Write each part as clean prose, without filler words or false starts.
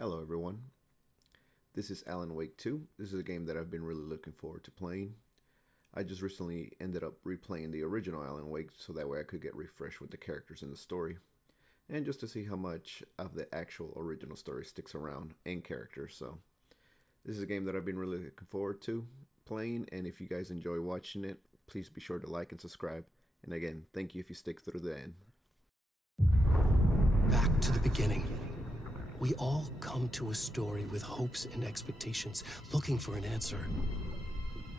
Hello everyone, this is Alan Wake 2. This is a game that I've been really looking forward to playing. I just recently ended up replaying the original Alan Wake so that way I could get refreshed with the characters in the story. And just to see how much of the actual original story sticks around and characters. So this is a game that I've been really looking forward to playing, and if you guys enjoy watching it, please be sure to like and subscribe. And again, thank you if you stick through the end. Back to the beginning. We all come to a story with hopes and expectations, looking for an answer.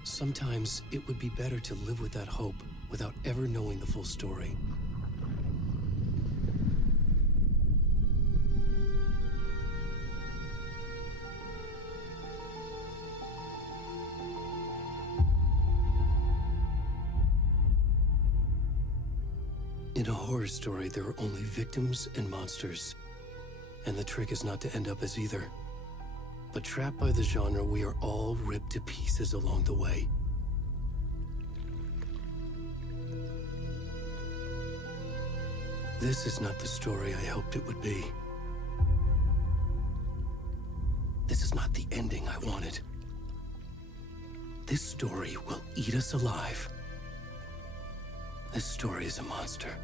Sometimes it would be better to live with that hope without ever knowing the full story. In a horror story, there are only victims and monsters. And the trick is not to end up as either. But trapped by the genre, we are all ripped to pieces along the way. This is not the story I hoped it would be. This is not the ending I wanted. This story will eat us alive. This story is a monster.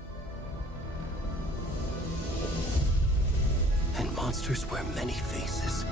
And monsters wear many faces.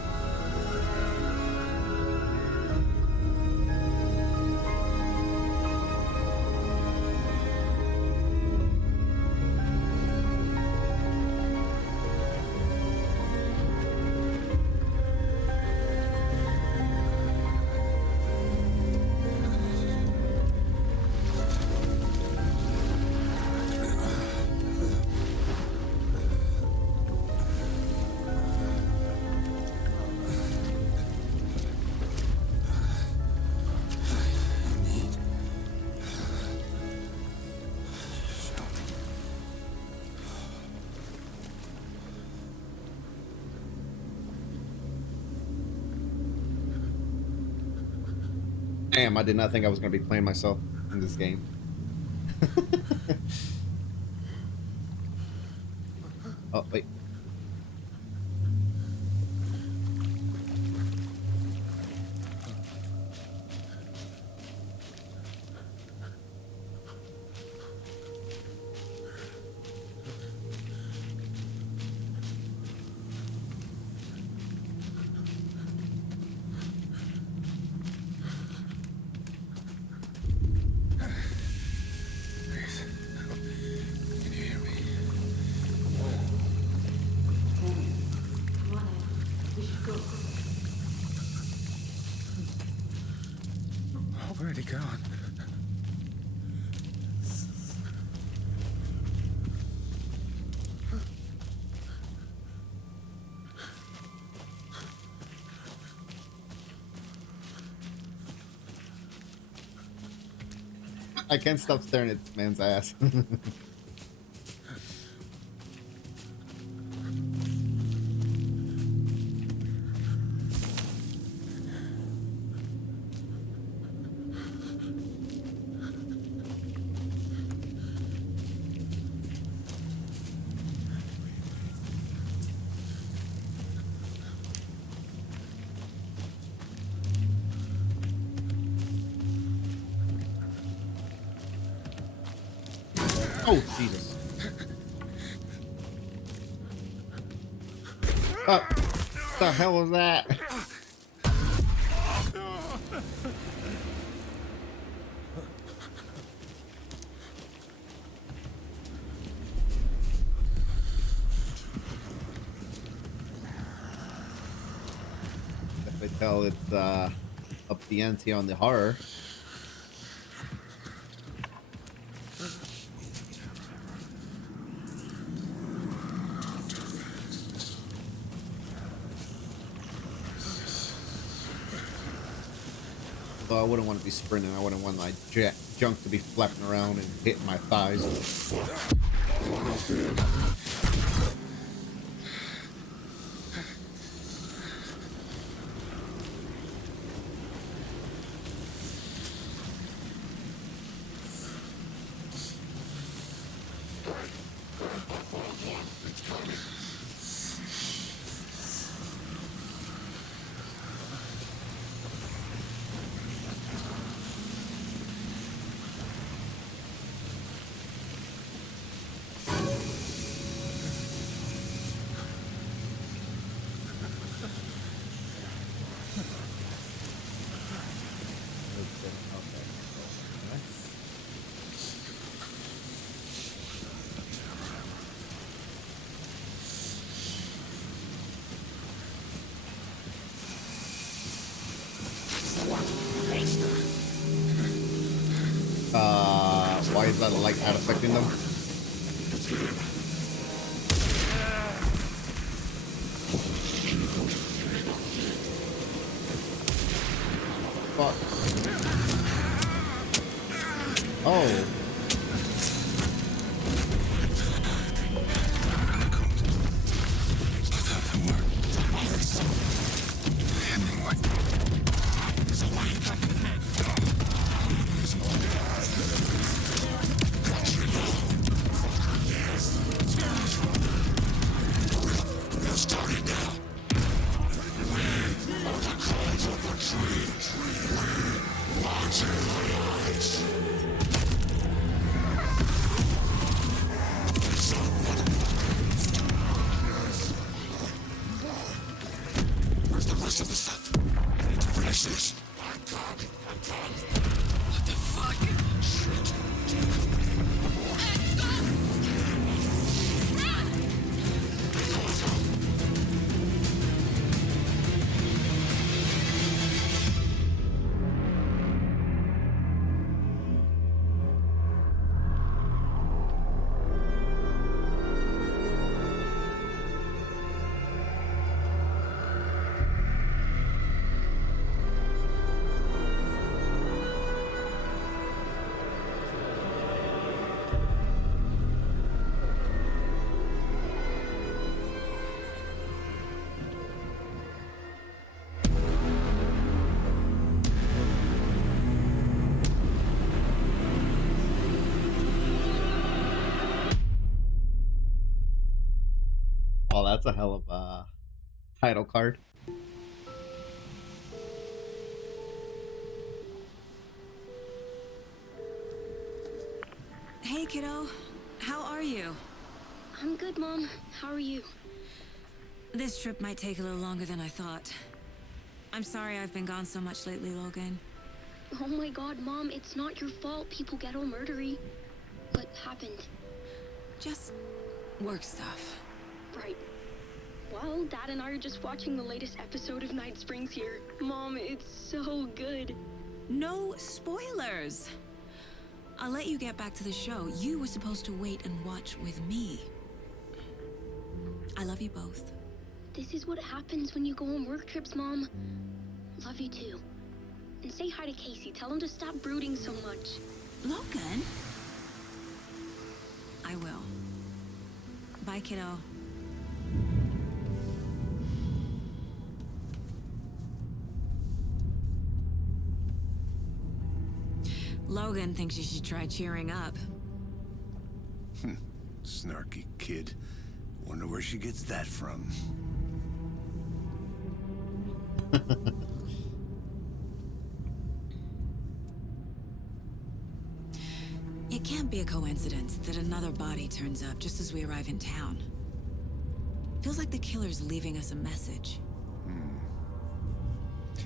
Damn, I did not think I was going to be playing myself in this game. Oh, wait. Where'd he gone? I can't stop staring at this man's ass. Oh, Jesus. What the hell was that? Definitely tell it's up the ante on the horror. Although I wouldn't want to be sprinting, I wouldn't want my junk to be flapping around and hitting my thighs. is that light not affecting them? Fuck. Oh. Oh, that's a hell of a title card. Hey, kiddo. How are you? I'm good, Mom. How are you? This trip might take a little longer than I thought. I'm sorry I've been gone so much lately, Logan. Oh my god, Mom, it's not your fault people get all murdery. What happened? Just work stuff. Right. Well, Dad and I are just watching the latest episode of Night Springs here. Mom, it's so good. No spoilers! I'll let you get back to the show. You were supposed to wait and watch with me. I love you both. This is what happens when you go on work trips, Mom. Love you too. And say hi to Casey. Tell him to stop brooding so much. Logan? I will. Bye, kiddo. Logan thinks you should try cheering up. Snarky kid. Wonder where she gets that from. It can't be a coincidence that another body turns up just as we arrive in town. Feels like the killer's leaving us a message.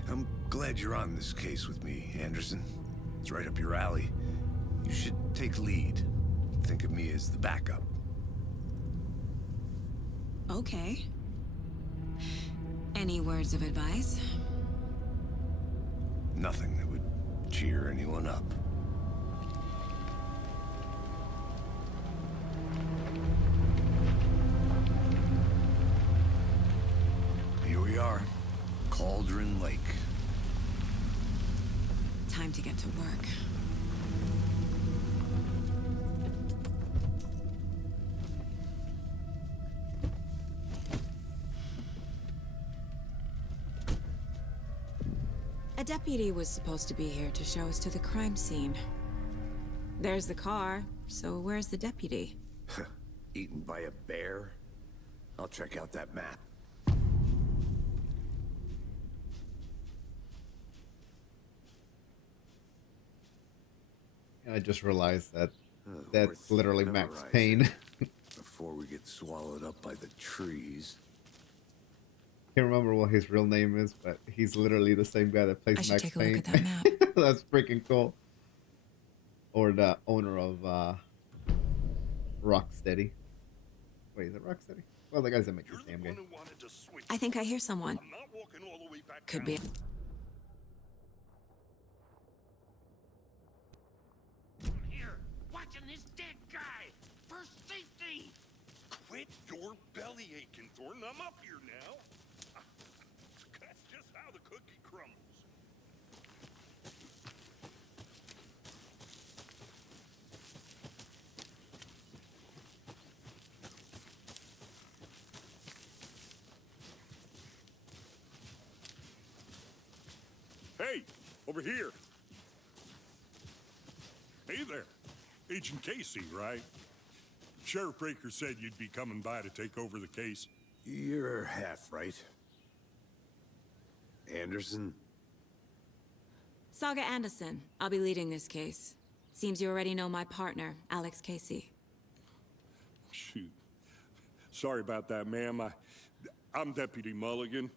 I'm glad you're on this case with me, Anderson. It's right up your alley. You should take lead. Think of me as the backup. Okay. Any words of advice? Nothing that would cheer anyone up. Here we are. Cauldron Lake. Time to get to work. A deputy was supposed to be here to show us to the crime scene. There's the car, so where's the deputy? Eaten by a bear? I'll check out that map. I just realized that Worth that's literally Max memorizing Payne. Before we get swallowed up by the trees. Can't remember what his real name is, but he's literally the same guy that plays I should Max take a Payne. look at that map. That's freaking cool. Or the owner of Rocksteady. Wait, is it Rocksteady? Well, the guys that make this damn game. I think I hear someone. Could be. Here, watching Thornton, I'm up here now. That's just how the cookie crumbles. Hey, over here. Hey there. Agent Casey, right? Sheriff Breaker said you'd be coming by to take over the case. You're half right. Anderson? Saga Anderson. I'll be leading this case. Seems you already know my partner, Alex Casey. Shoot. Sorry about that, ma'am. I'm Deputy Mulligan.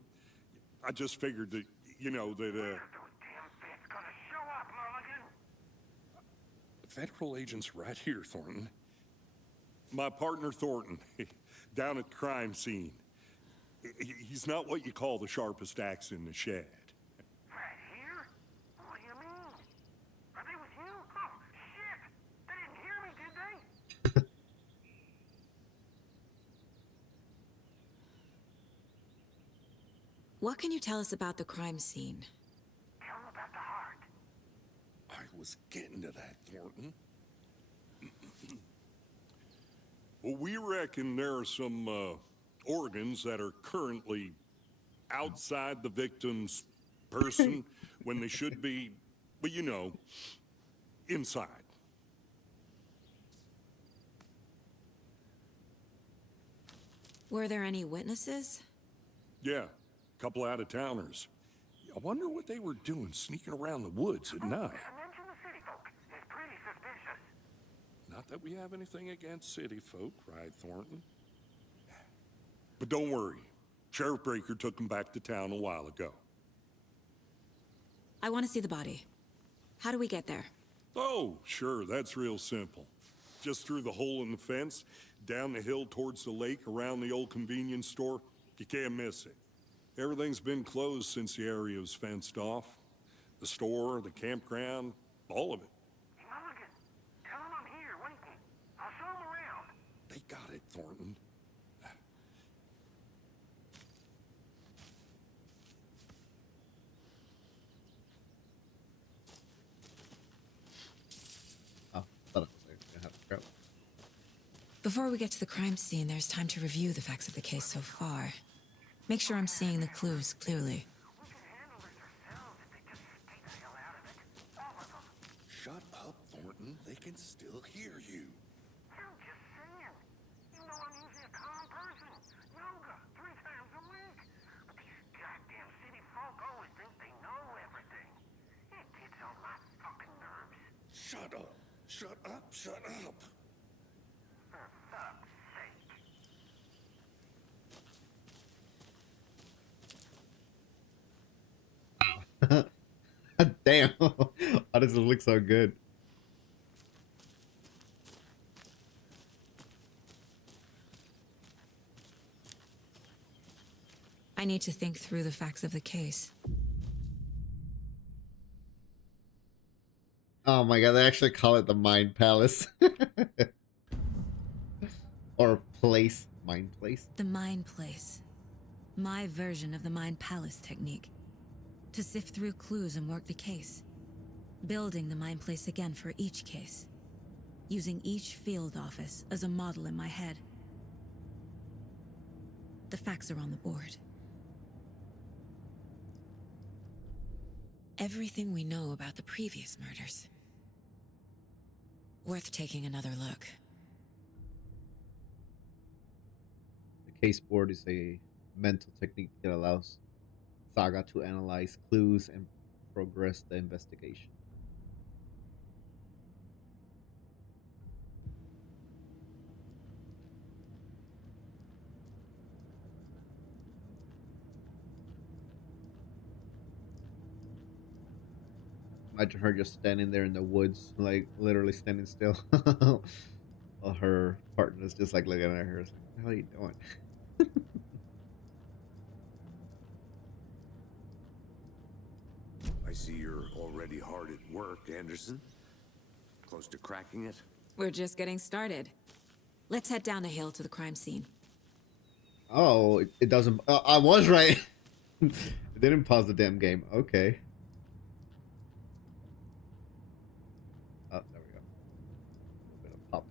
I just figured that, you know, that, Federal agent's right here, Thornton. My partner, Thornton, down at the crime scene. He's not what you call the sharpest axe in the shed. Right here? What do you mean? Are they with you? Oh, shit! They didn't hear me, did they? What can you tell us about the crime scene? Tell them about the heart. I was getting to that, Thornton. Well, we reckon there are some organs that are currently outside the victim's person when they should be, well, you know, inside. Were there any witnesses? Yeah, a couple out-of-towners. I wonder what they were doing sneaking around the woods at night. Mention the city folk. It's pretty suspicious. Not that we have anything against city folk, right, Thornton? But don't worry. Sheriff Breaker took them back to town a while ago. I want to see the body. How do we get there? Oh, sure, that's real simple. Just through the hole in the fence, down the hill towards the lake, around the old convenience store. You can't miss it. Everything's been closed since the area was fenced off. The store, the campground, all of it. Hey, Mulligan, tell them I'm here waiting. I'll show them around. They got it, Thornton. Oh, thought it was gonna have to go. Before we get to the crime scene, there's time to review the facts of the case so far. Make sure I'm seeing the clues clearly. We can handle this ourselves if they just stay the hell out of it. All of them. Shut up, Thornton. They can still hear you. I'm just saying. You know I'm usually a calm person. Yoga 3 times a week. But these goddamn city folk always think they know everything. It gets on my fucking nerves. Shut up. Shut up. Shut up. For fuck's sake. Damn. Why does it look so good? I need to think through the facts of the case. Oh my god, they actually call it the Mind Palace. Or place. Mind Place. The Mind Place. My version of the Mind Palace technique. To sift through clues and work the case. Building the Mind Place again for each case. Using each field office as a model in my head. The facts are on the board. Everything we know about the previous murders. Worth taking another look. The case board is a mental technique that allows Saga to analyze clues and progress the investigation. Imagine her just standing there in the woods, like literally standing still. While her partner's just like looking at her. Like, what are you doing? I see you're already hard at work, Anderson. Close to cracking it? We're just getting started. Let's head down the hill to the crime scene. Oh, it doesn't. I was right. It didn't pause the damn game. Okay. Oh, there we go. A little bit of pop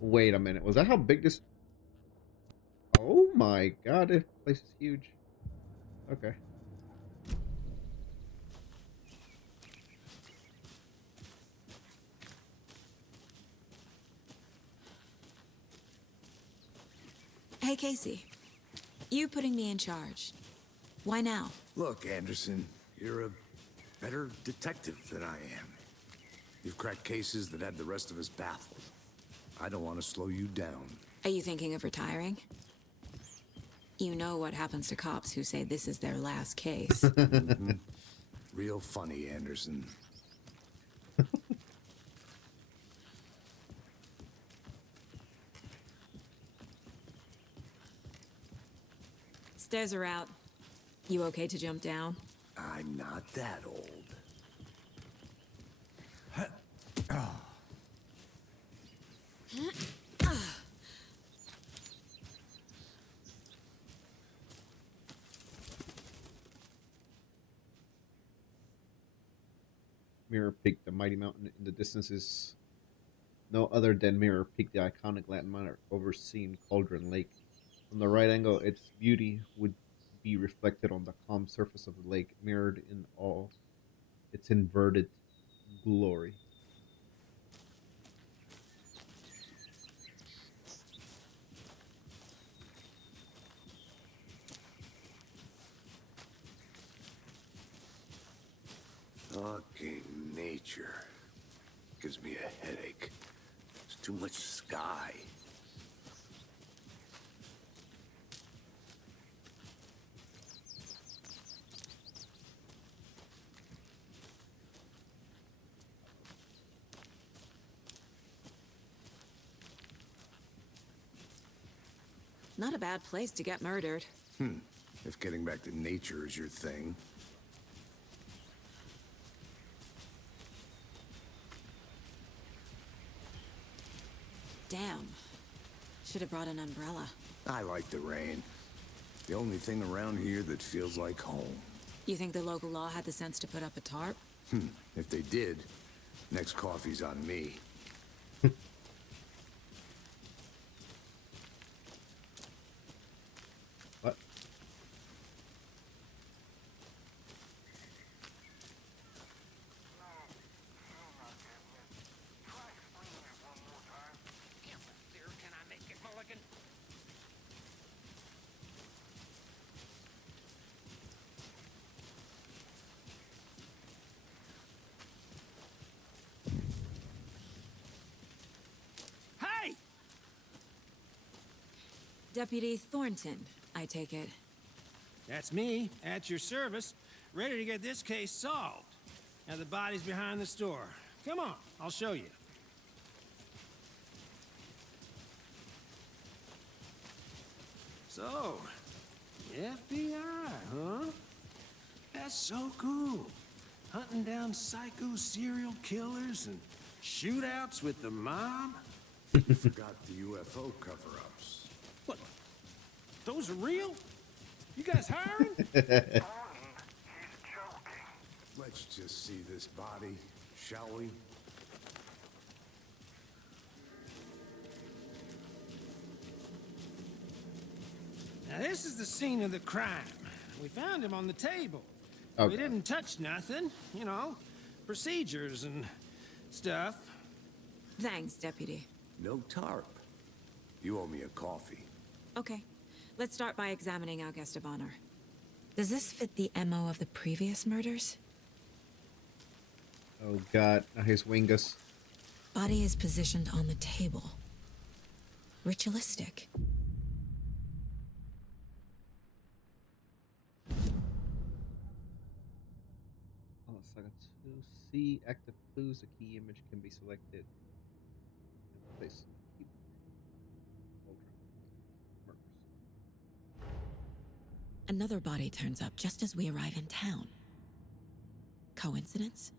in. Wait a minute. Was that how big this? Oh my god, this place is huge. Okay. Hey, Casey. You putting me in charge. Why now? Look, Anderson, you're a better detective than I am. You've cracked cases that had the rest of us baffled. I don't want to slow you down. Are you thinking of retiring? You know what happens to cops who say this is their last case. Real funny, Anderson. Stairs are out. You okay to jump down? I'm not that old. Mirror Peak, the mighty mountain in the distance, is no other than Mirror Peak, the iconic landmark overseeing Cauldron Lake. From the right angle, its beauty would be reflected on the calm surface of the lake, mirrored in all its inverted glory. Fucking nature. Gives me a headache. There's too much sky. Not a bad place to get murdered. If getting back to nature is your thing. Damn. Should have brought an umbrella. I like the rain. The only thing around here that feels like home. You think the local law had the sense to put up a tarp? If they did, next coffee's on me. What? Can I make it, Mulligan? Hey! Deputy Thornton, I take it. That's me, at your service, ready to get this case solved. Now the body's behind the store. Come on, I'll show you. So, the FBI, huh? That's so cool. Hunting down psycho serial killers and shootouts with the mob. You forgot the UFO cover-ups. What? Those are real? You guys hiring? Let's just see this body, shall we? Now this is the scene of the crime. We found him on the table. Okay. We didn't touch nothing, you know, procedures and stuff. Thanks, Deputy. No tarp. You owe me a coffee. Okay. Let's start by examining our guest of honor. Does this fit the MO of the previous murders? Oh god, now here's Wingus. Body is positioned on the table. Ritualistic. Oh, second. To see active clues, a key image can be selected. And place. Another body turns up just as we arrive in town. Coincidence?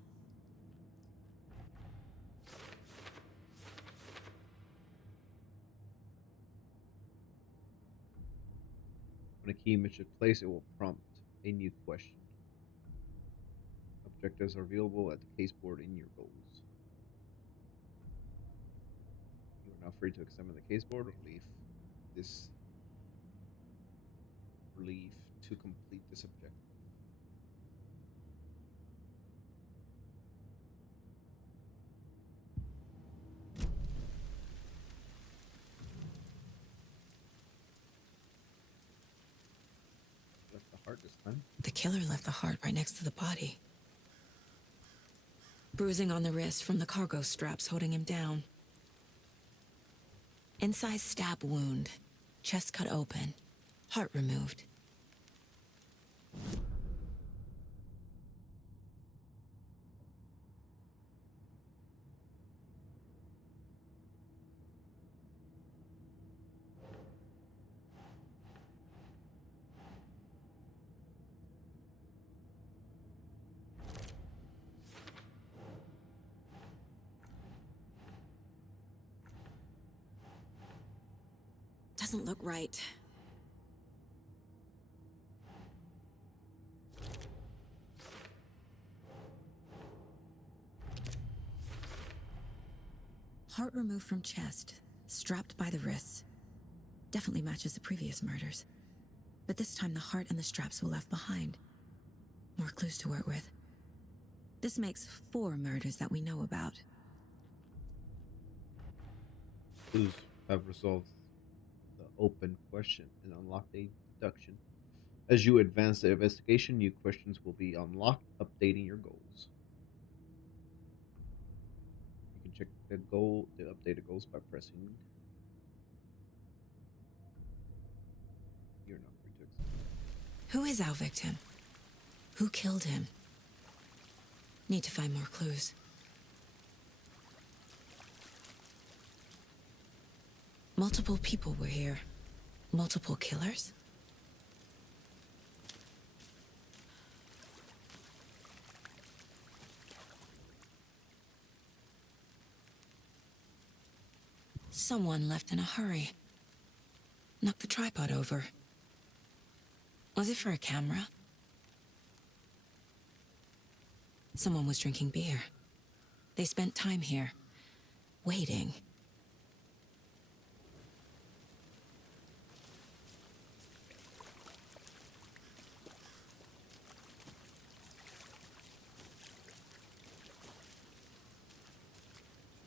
When a key image is placed, it will prompt a new question. Objectives are available at the case board in your goals. You are now free to examine the case board or leave to complete this objective. Left the heart this time. The killer left the heart right next to the body. Bruising on the wrist from the cargo straps holding him down. Incised stab wound. Chest cut open. Heart removed. Doesn't look right. Heart removed from chest, strapped by the wrists. Definitely matches the previous murders. But this time the heart and the straps were left behind. More clues to work with. This makes 4 murders that we know about. Clues have resolved the open question and unlocked a deduction. As you advance the investigation, new questions will be unlocked, updating your goals. You can check the updated goals by pressing. You're not free to examine. Who is our victim? Who killed him? Need to find more clues. Multiple people were here. Multiple killers? Someone left in a hurry. Knocked the tripod over. Was it for a camera? Someone was drinking beer. They spent time here, waiting.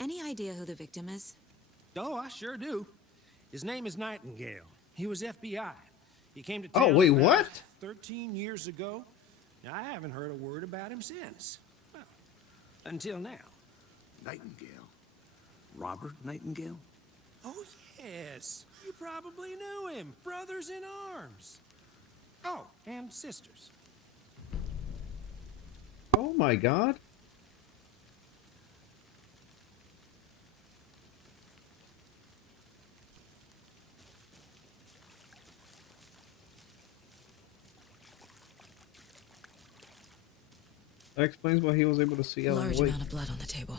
Any idea who the victim is? Oh, I sure do. His name is Nightingale. He was FBI. He came to town Oh, wait, about what? 13 years ago. I haven't heard a word about him since. Well, until now. Nightingale? Robert Nightingale? Oh, yes. You probably knew him. Brothers in arms. Oh, and sisters. Oh my god. That explains why he was able to see Alan Large Wake. amount of blood on the table.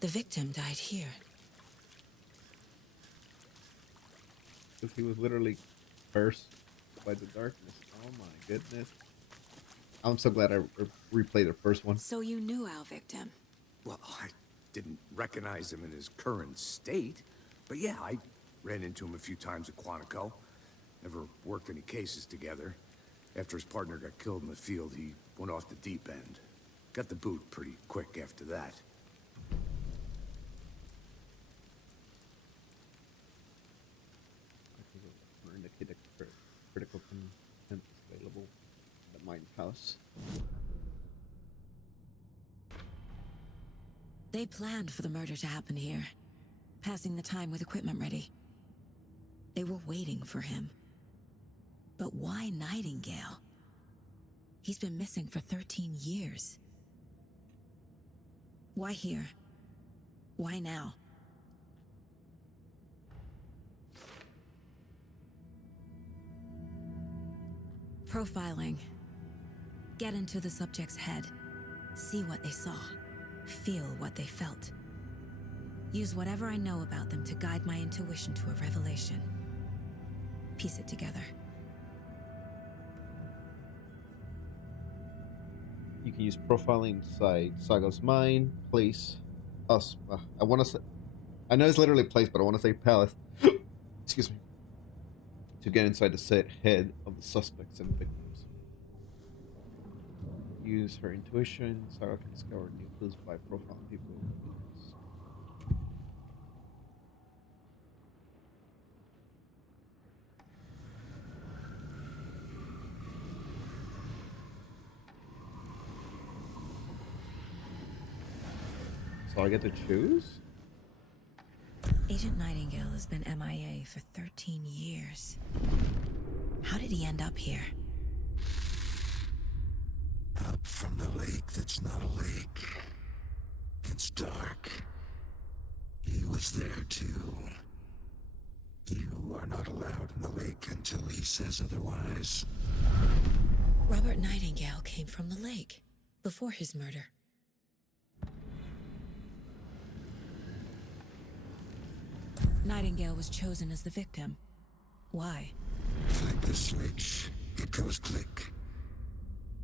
The victim died here. Because he was literally cursed by the darkness. Oh my goodness. I'm so glad I replayed the first one. So you knew our victim? Well, I didn't recognize him in his current state. But yeah, I ran into him a few times at Quantico. Never worked any cases together. After his partner got killed in the field, he went off the deep end. Got the boot pretty quick after that. We're indicated critical content available at the Mine Palace. They planned for the murder to happen here, passing the time with equipment ready. They were waiting for him. But why Nightingale? He's been missing for 13 years. Why here? Why now? Profiling. Get into the subject's head. See what they saw. Feel what they felt. Use whatever I know about them to guide my intuition to a revelation. piece it together. You can use profiling inside Saga's mind, place, us. I want to say, I know it's literally place, but I want to say palace. Excuse me. To get inside the set head of the suspects and victims. Use her intuition. Saga can discover new clues by profiling people. So I get to choose? Agent Nightingale has been MIA for 13 years. How did he end up here? Up from the lake that's not a lake. It's dark. He was there too. You are not allowed in the lake until he says otherwise. Robert Nightingale came from the lake before his murder. Nightingale was chosen as the victim. Why? Flick the switch. It goes click.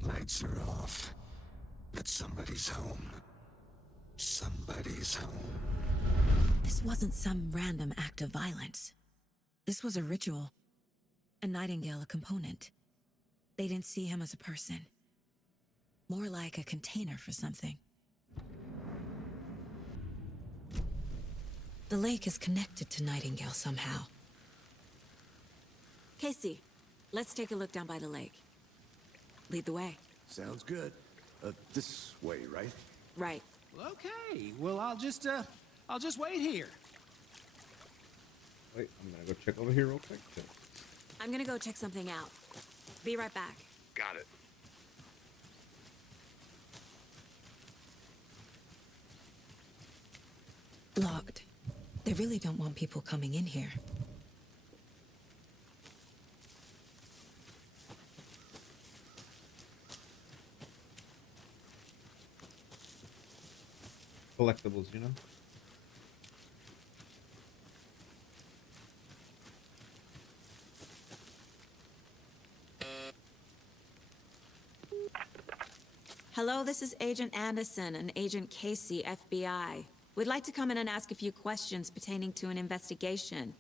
Lights are off. But somebody's home. Somebody's home. This wasn't some random act of violence. This was a ritual. And Nightingale a component. They didn't see him as a person. More like a container for something. The lake is connected to Nightingale somehow. Casey, let's take a look down by the lake. Lead the way. Sounds good. This way, right? Right. Well, okay. Well, I'll just wait here. Wait, I'm gonna go check over here real quick. I'm gonna go check something out. Be right back. Got it. Locked. They really don't want people coming in here. Collectibles, you know? Hello, this is Agent Anderson and Agent Casey, FBI. We'd like to come in and ask a few questions pertaining to an investigation.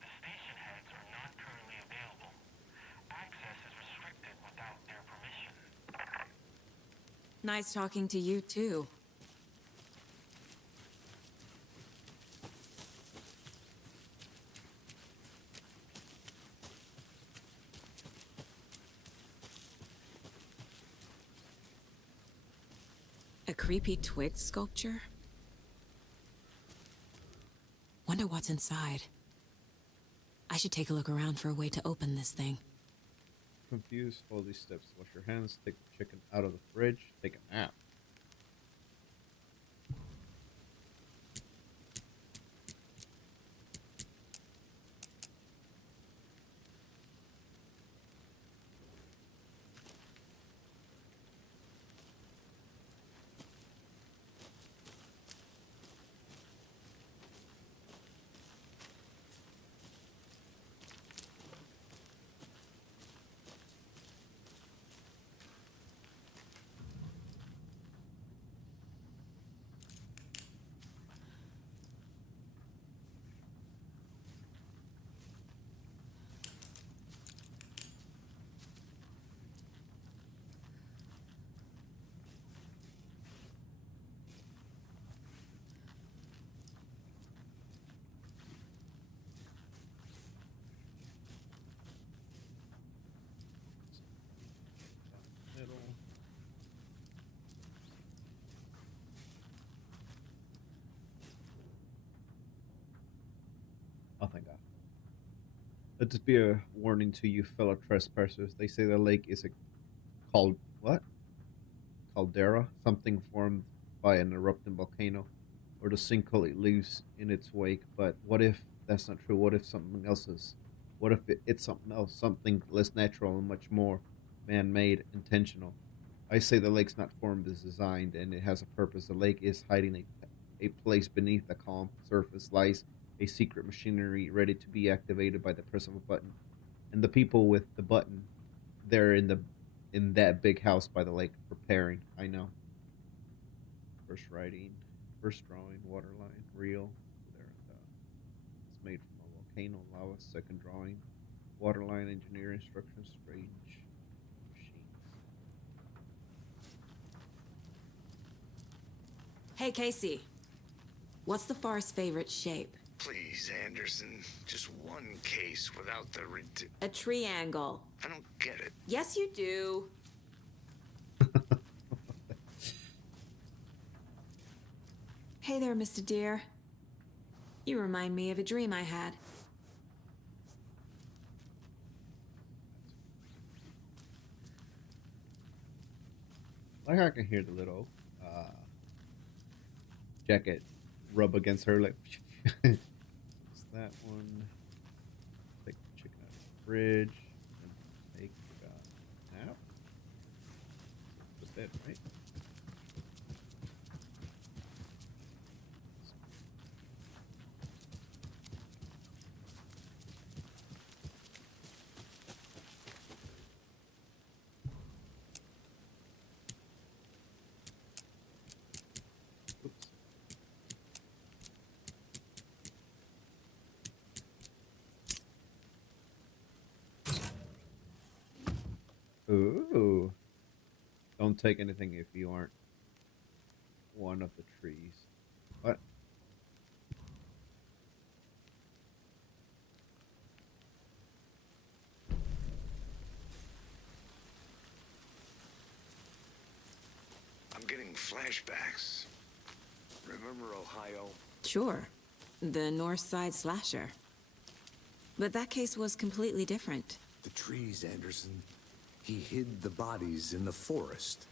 The station heads are not currently available. Access is restricted without their permission. Nice talking to you, too. A creepy twig sculpture? Wonder what's inside. I should take a look around for a way to open this thing. Confused, follow these steps. Wash your hands, take the chicken out of the fridge, take a nap. Middle. Oh, thank God. Let this be a warning to you fellow trespassers. They say the lake is a called what? Caldera, something formed by an erupting volcano, or the sinkhole it leaves in its wake. But what if that's not true? What if something else is? What if it's something else, something less natural and much more man-made, intentional? I say the lake's not formed as designed, and it has a purpose. The lake is hiding a place beneath the calm surface lies a secret machinery ready to be activated by the press of a button. And the people with the button, they're in that big house by the lake preparing. I know. First writing, first drawing, waterline, real. There, it's made from a volcano, lava. Second drawing, waterline, engineer instructions, strange machines. Hey, Casey. What's the far's favorite shape? Please, Anderson. Just one case without the A triangle. I don't get it. Yes, you do. Hey there, Mr. Deer. You remind me of a dream I had. Like I can hear the little jacket rub against her, like. It's that one. Take the chicken out of the fridge. And take a nap. That's it, right? Oops. Ooh. Don't take anything if you aren't one of the trees. What? I'm getting flashbacks. Remember Ohio? Sure. The North Side slasher. But that case was completely different. The trees, Anderson. He hid the bodies in the forest.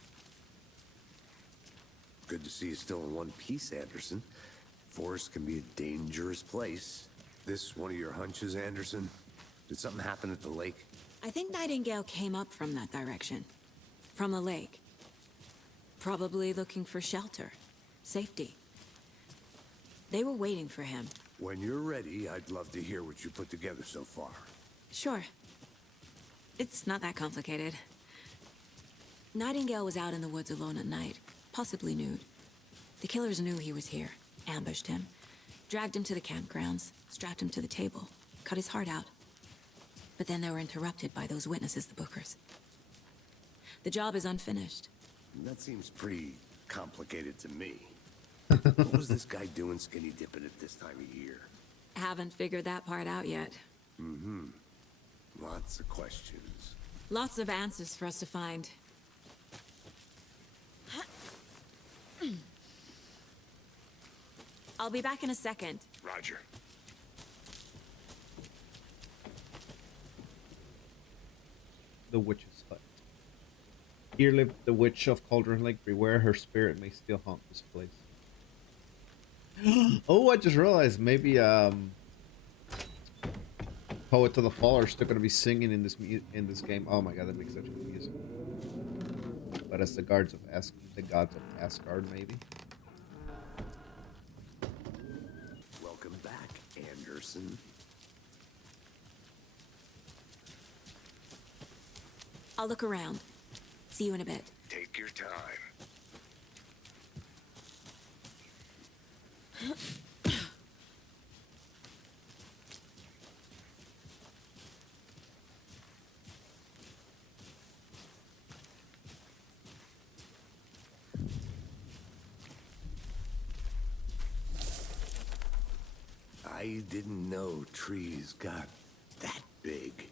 Good to see you still in one piece, Anderson. Forest can be a dangerous place. This one of your hunches, Anderson? Did something happen at the lake? I think Nightingale came up from that direction. From the lake. Probably looking for shelter. Safety. They were waiting for him. When you're ready, I'd love to hear what you put together so far. Sure. It's not that complicated. Nightingale was out in the woods alone at night, possibly nude. The killers knew he was here, ambushed him, dragged him to the campgrounds, strapped him to the table, cut his heart out. But then they were interrupted by those witnesses, the Bookers. The job is unfinished. That seems pretty complicated to me. What was this guy doing skinny dipping at this time of year? Haven't figured that part out yet. Mm-hmm. Lots of questions. Lots of answers for us to find. I'll be back in a second. Roger. The witch's hut. Here lived the witch of Cauldron Lake. Beware, her spirit may still haunt this place. Oh, I just realized maybe Poet to the Fall are still gonna be singing in this game. Oh my god, that makes such good music. But as the gods of Asgard, maybe. Welcome back, Anderson. I'll look around. See you in a bit. Take your time. I didn't know trees got that big.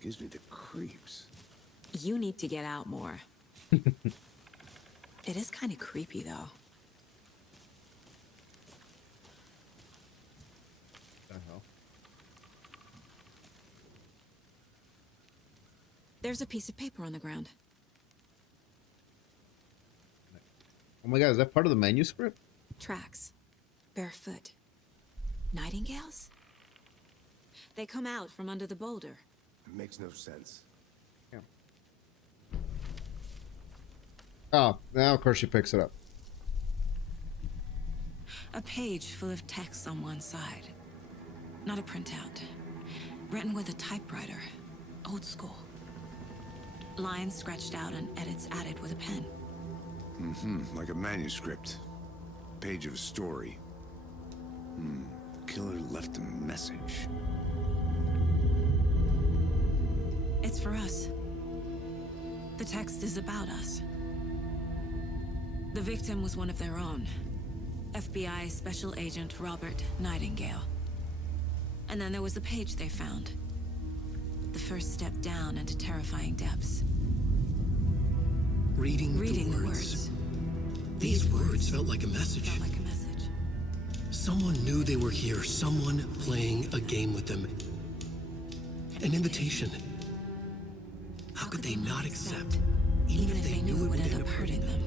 Gives me the creeps. You need to get out more. It is kind of creepy, though. The hell? There's a piece of paper on the ground. Oh my god, is that part of the manuscript? Tracks. Barefoot. Nightingales? They come out from under the boulder. It makes no sense. Yeah. Oh, now of course she picks it up. A page full of text on one side. Not a printout. written with a typewriter. Old school. Lines scratched out and edits added with a pen. Like a manuscript. Page of a story. Killer left a message. It's for us. The text is about us. The victim was one of their own. FBI Special Agent Robert Nightingale. And then there was the page they found. The first step down into terrifying depths. Reading the words. These words felt like a message. Felt like a message. Someone knew they were here, someone playing a game with them. An invitation. How could they not accept, even if they knew it would end up hurting them?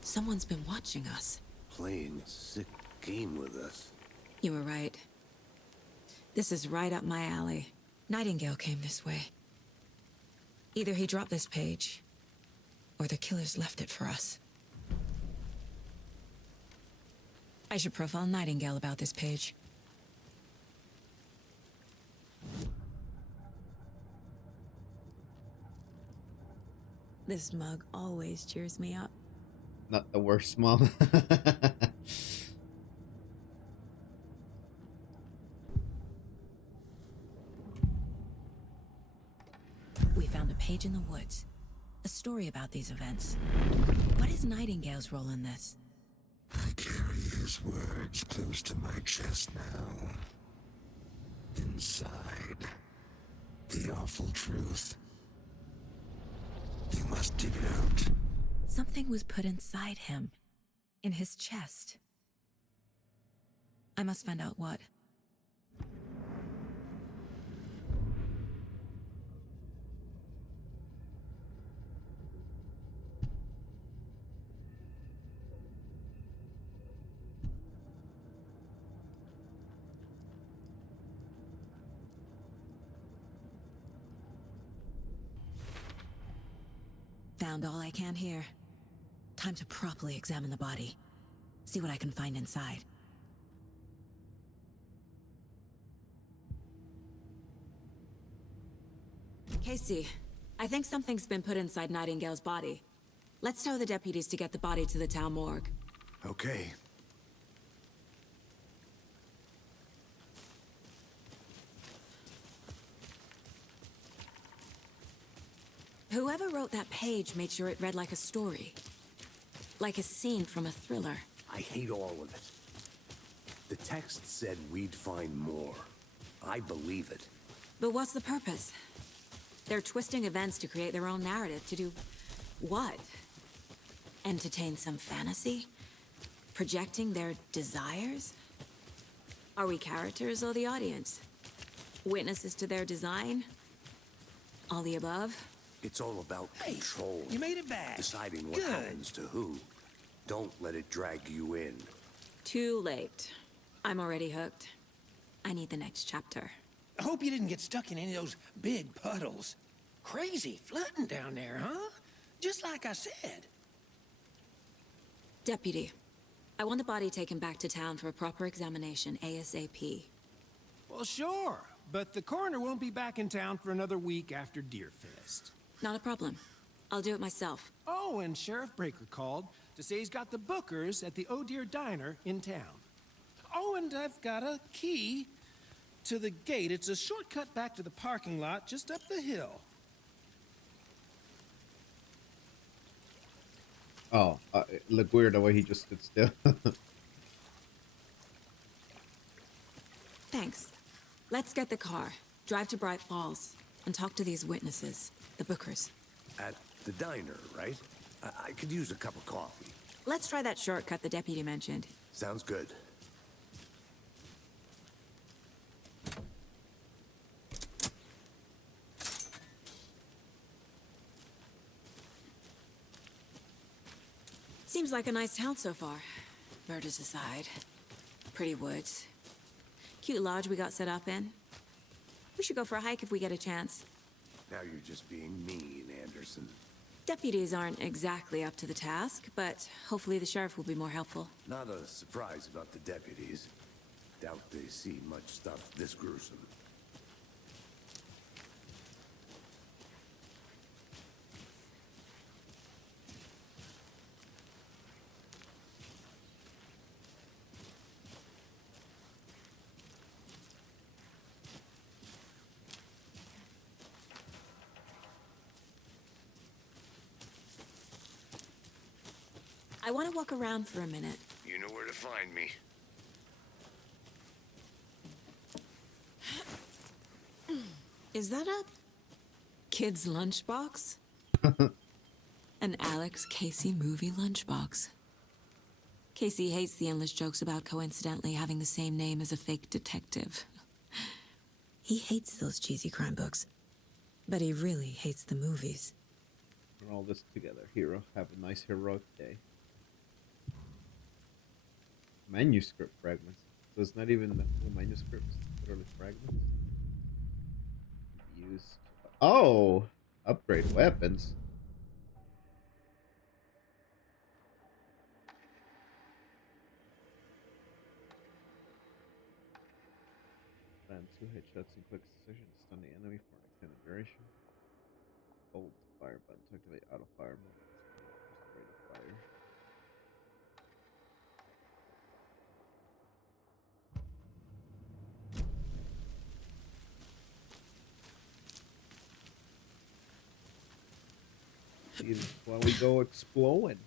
Someone's been watching us. Playing a sick game with us. You were right. This is right up my alley. Nightingale came this way. Either he dropped this page, or the killers left it for us. I should profile Nightingale about this page. This mug always cheers me up. Not the worst, Mom. We found a page in the woods. A story about these events. What is Nightingale's role in this? I carry his words close to my chest now. Inside, the awful truth. You must dig it out. Something was put inside him. In his chest. I must find out what. Found all I can here. Time to properly examine the body. See what I can find inside. Casey, I think something's been put inside Nightingale's body. Let's tell the deputies to get the body to the town morgue. Okay. Whoever wrote that page made sure it read like a story. Like a scene from a thriller. I hate all of it. The text said we'd find more. I believe it. But what's the purpose? They're twisting events to create their own narrative. To do what? Entertain some fantasy? Projecting their desires? Are we characters or the audience? Witnesses to their design? All the above? It's all about control. You made it back. Deciding what happens to who. Don't let it drag you in. Too late. I'm already hooked. I need the next chapter. I hope you didn't get stuck in any of those big puddles. Crazy flooding down there, huh? Just like I said. Deputy, I want the body taken back to town for a proper examination ASAP. Well, sure. But the coroner won't be back in town for another week after Deerfest. Not a problem. I'll do it myself. Oh, and Sheriff Breaker called to say he's got the Bookers at the Oh Dear Diner in town. Oh, and I've got a key to the gate. It's a shortcut back to the parking lot just up the hill. Oh, it looked weird the way he just stood still. Thanks. Let's get the car, drive to BrightFalls, and talk to these witnesses, the Bookers. At the diner, right? I could use a cup of coffee. Let's try that shortcut the deputy mentioned. Sounds good. Seems like a nice town so far. Murders aside. Pretty woods. Cute lodge we got set up in. We should go for a hike if we get a chance. Now you're just being mean, Anderson. Deputies aren't exactly up to the task, but hopefully the sheriff will be more helpful. Not a surprise about the deputies. Doubt they see much stuff this gruesome. I want to walk around for a minute. You know where to find me. Is that a kid's lunchbox? An Alex Casey movie lunchbox. Casey hates the endless jokes about coincidentally having the same name as a fake detective. He hates those cheesy crime books, but he really hates the movies. Put all this together, hero. Have a nice heroic day. Manuscript fragments. So it's not even the full manuscripts, literally fragments. Used. Oh! Upgrade weapons. Land 2 headshots in quick succession to stun the enemy for an extended duration. Hold fire button to activate auto fire mode. Increase the rate of fire. While we go exploding.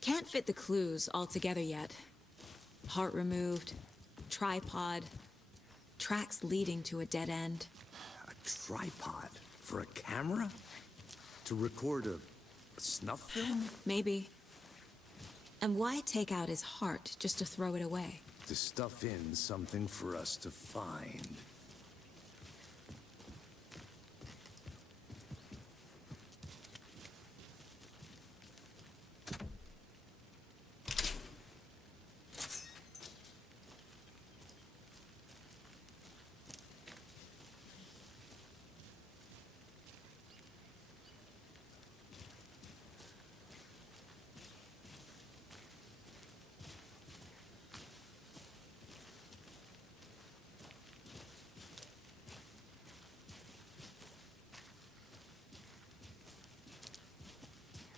Can't fit the clues all together yet. Heart removed, tripod, tracks leading to a dead end. A tripod? For a camera? To record a snuff film? Maybe. And why take out his heart just to throw it away? To stuff in something for us to find.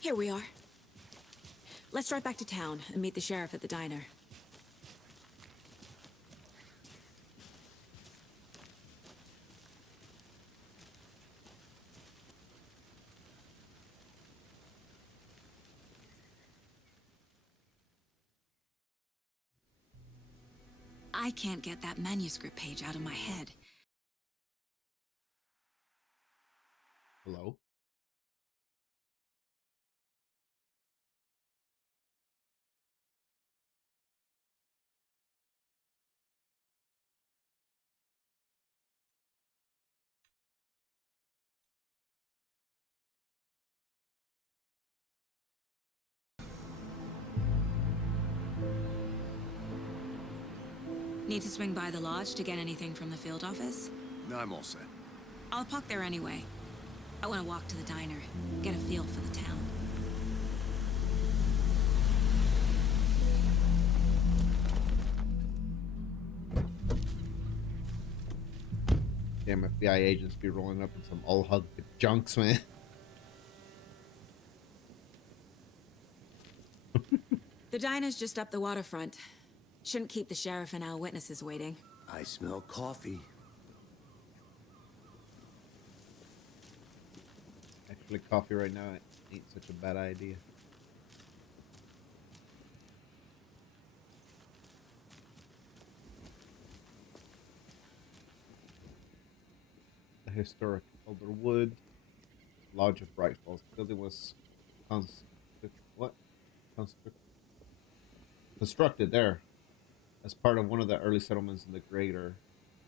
Here we are. Let's drive back to town and meet the sheriff at the diner. I can't get that manuscript page out of my head. Hello? Need to swing by the lodge to get anything from the field office? No, I'm all set. I'll park there anyway. I want to walk to the diner, get a feel for the town. Damn FBI agents be rolling up in some all hug junks, man. The diner's just up the waterfront. Shouldn't keep the sheriff and our witnesses waiting. I smell coffee. Actually, coffee right now ain't such a bad idea. The historic Elder Wood Lodge of BrightFalls. The building was constructed there as part of one of the early settlements in the greater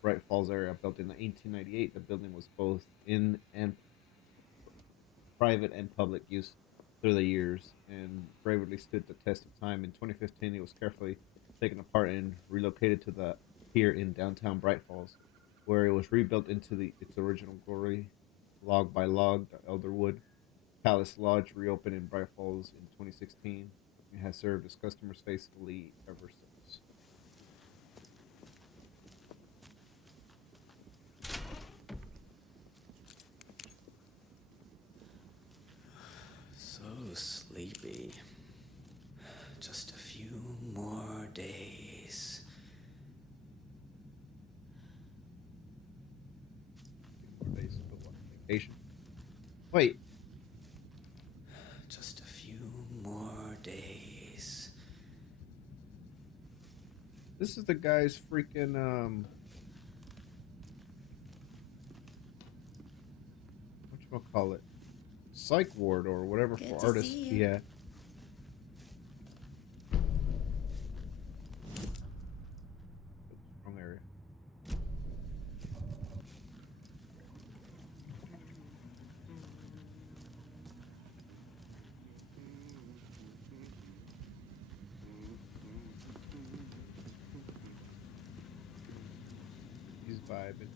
Bright Falls area. Built in 1898, the building was both in and private and public use through the years and bravely stood the test of time. In 2015, it was carefully taken apart and relocated to the pier in downtown Bright Falls, where it was rebuilt into its original glory, log by log. The Elderwood Palace Lodge reopened in Bright Falls in 2016 and has served its customers faithfully ever since. So sleepy. Just a few more days. More days to go on vacation. Wait, Just a few more days. this is the guy's freaking whatchamacallit, psych ward or whatever Good for to artists. see you. Yeah. Wrong area. He's vibing.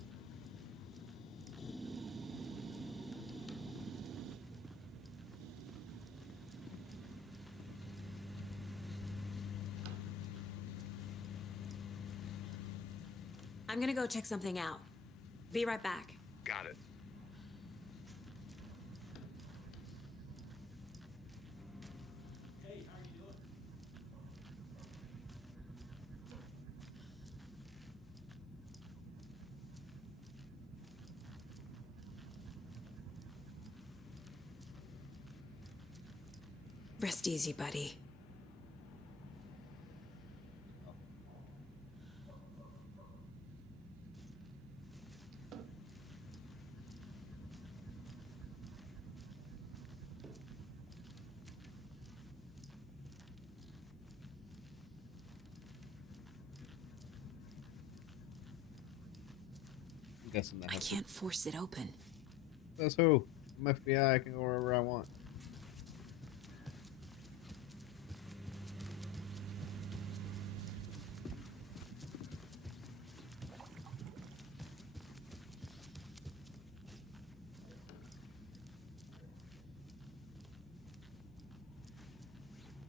I'm gonna go check something out. Be right back. Got it. Rest easy, buddy. I'm guessing that I has can't force it open. That's who. I'm FBI. I can go wherever I want.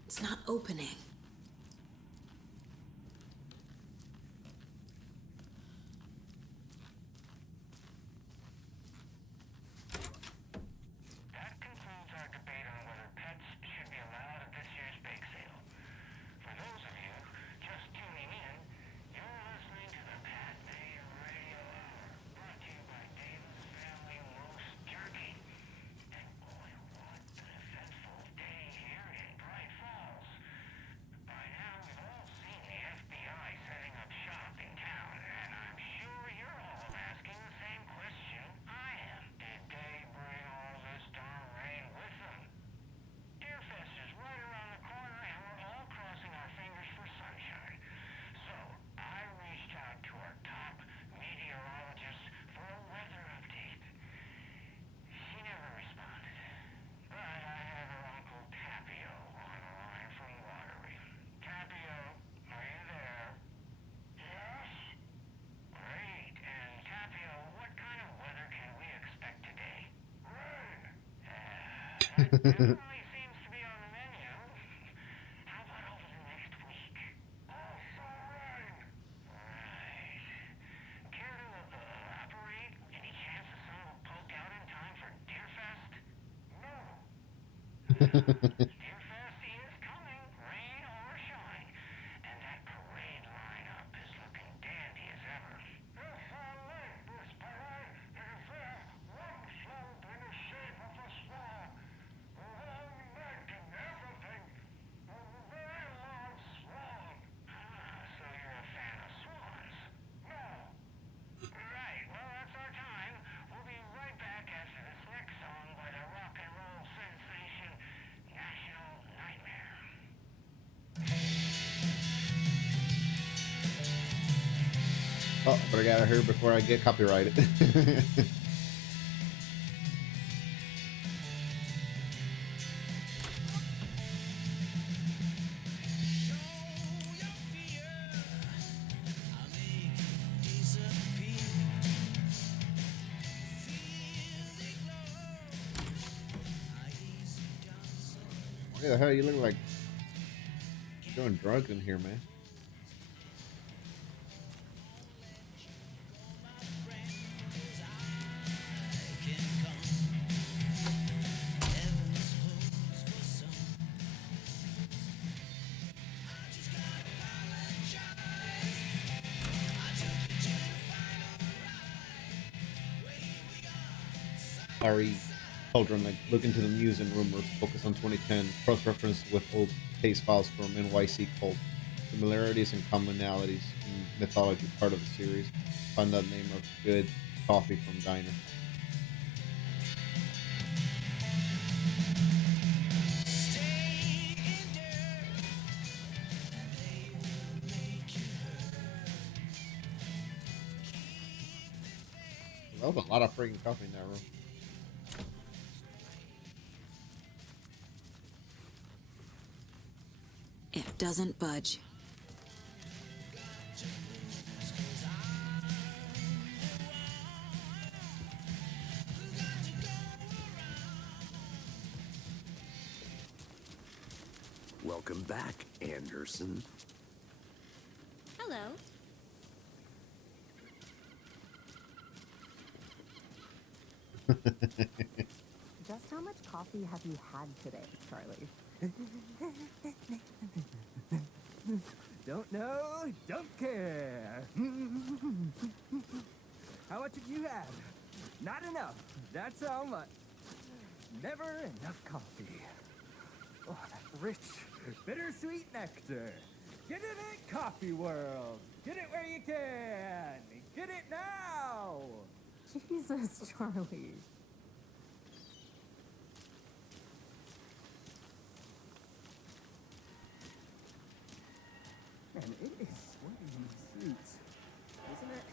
It's not opening. That concludes our debate on whether pets should be allowed at this year's bake sale. For those of you just tuning in, you're listening to the Pat Mayer Radio Hour, brought to you by Davis Family Roast Jerky. And boy, what an eventful day here in Bright Falls. By now, we've all seen the FBI setting up shop in town, and I'm sure you're all asking the same question I am. Did they bring all this darn rain with them? Deerfest is right around the corner, and we're all crossing our fingers for sunshine. So, I reached out to our top meteorologist for a weather update. She never responded. But I have her Uncle Tapio on the line from Watery. Tapio, are you there? Yes? Great. And Tapio, what kind of weather can we expect today? Rain. That definitely seems to be on the menu. How about over the next week? Also rain. Right. Care to elaborate? Any chance the sun will poke out in time for Deerfest? No. Deerfest is coming, rain or shine, and that parade lineup is looking dandy as ever. Yes, I like this parade. It is there, one float in the shape of a swan, long neck and everything. A very large swan. So you're a fan of swans? No. Right, well, that's our time. We'll be right back after this next song by the rock and roll sensation, National Nightmare. Oh, but I got out of here before I get copyrighted. Hey, the hell, you look like you're doing drugs in here, man. Sorry, children, like look into the news and rumors. Focus on 2010. Cross-reference with old case files from NYC cult. Similarities and commonalities in mythology. Part of the series. Find that name of good coffee from diner. That was a lot of freaking coffee in that room. It doesn't budge. Welcome back, Anderson. Hello. Just how much coffee have you had today, Charlie? Don't know, don't care. How much have you had? Not enough. That's how much. Never enough coffee. Oh, that rich, bittersweet nectar. Get it at Coffee World. Get it where you can. Get it now. Jesus, Charlie. Man, it is sweaty in the suits, isn't it?